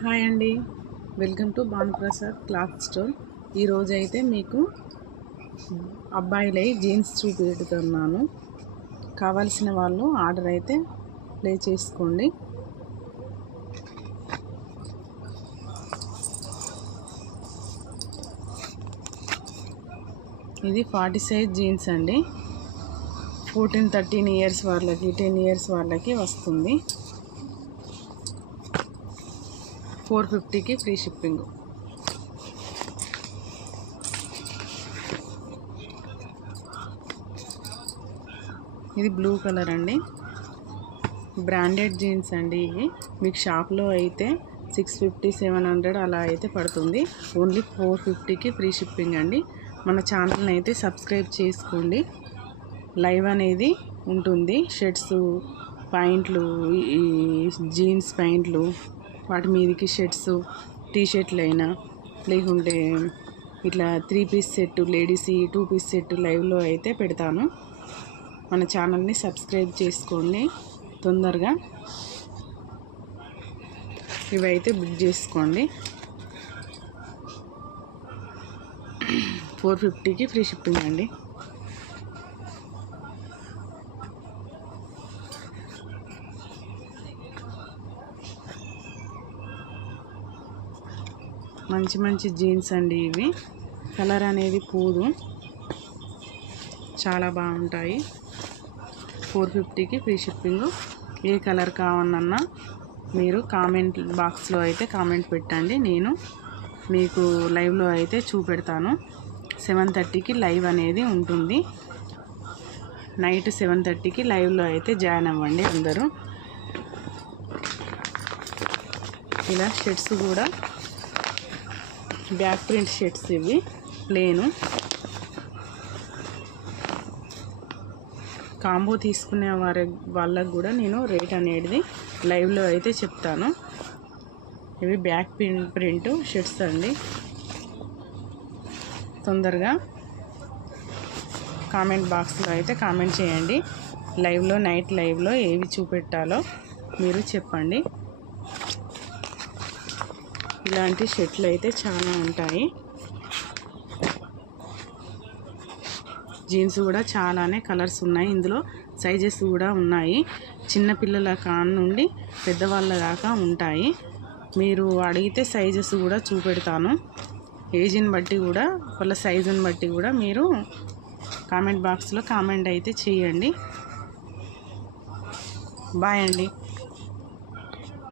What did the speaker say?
Hi అండి, welcome to Bhanuprasad cloth store. ఈరోజు అయితే మీకు అబ్బాయిలై జీన్స్ చూపెడుతున్నాను. కావాల్సిన వాళ్ళు ఆర్డర్ అయితే ప్లేస్ చేసుకోండి. ఇది 40 సైజ్ జీన్స్ అండి. 14-13 ఇయర్స్ వాళ్ళకి, 10 ఇయర్స్ వాళ్ళకి వస్తుంది. 450కి ఫ్రీ షిప్పింగ్. ఇది బ్లూ కలర్ అండి. బ్రాండెడ్ జీన్స్ అండి. ఇవి మీకు షాప్లో అయితే 650-700 అలా అయితే పడుతుంది. ఓన్లీ 450కి ఫ్రీ షిప్పింగ్ అండి. మన ఛానల్ని అయితే సబ్స్క్రైబ్ చేసుకోండి. లైవ్ అనేది ఉంటుంది. షర్ట్స్, ప్యాంట్లు, జీన్స్ ప్యాంట్లు, వాటి మీదకి షర్ట్స్, టీషర్ట్లు అయినా లేకుంటే ఇట్లా 3 piece set, ladies 2 piece set లైవ్లో అయితే పెడతాను. మన ఛానల్ని సబ్స్క్రైబ్ చేసుకోండి తొందరగా. ఇవైతే బుక్ చేసుకోండి. 450కి ఫ్రీ షిప్పింగ్ అండి. మంచి మంచి జీన్స్ అండి. ఇవి కలర్ అనేది పోదు, చాలా బాగుంటాయి. 450కి ఫ్రీ షిప్పింగ్. ఏ కలర్ కావాలన్నా మీరు కామెంట్ బాక్స్లో అయితే కామెంట్ పెట్టండి. నేను మీకు లైవ్లో అయితే చూపెడతాను. 7:30కి లైవ్ అనేది ఉంటుంది. నైట్ 7:30కి లైవ్లో అయితే జాయిన్ అవ్వండి అందరూ. ఇలా షర్ట్స్ కూడా బ్యాక్ ప్రింట్ షర్ట్స్, ఇవి ప్లేను. కాంబో తీసుకునే వాళ్ళకు కూడా నేను రేట్ అనేది లైవ్లో అయితే చెప్తాను. ఇవి బ్యాక్ ప్రింట్ షర్ట్స్ అండి. తొందరగా కామెంట్ బాక్స్లో అయితే కామెంట్ చేయండి. లైవ్లో, నైట్ లైవ్లో ఏవి చూపెట్టాలో మీరు చెప్పండి. ఇలాంటి షర్ట్లు అయితే చాలా ఉంటాయి. జీన్స్ కూడా చాలానే కలర్స్ ఉన్నాయి. ఇందులో సైజెస్ కూడా ఉన్నాయి. చిన్నపిల్లల కాడ నుండి పెద్దవాళ్ళ దాకా ఉంటాయి. మీరు అడిగితే సైజెస్ కూడా చూపెడతాను. ఏజ్ని బట్టి కూడా, వాళ్ళ సైజుని బట్టి కూడా మీరు కామెంట్ బాక్స్లో కామెంట్ అయితే చేయండి. బాయ్ అండి.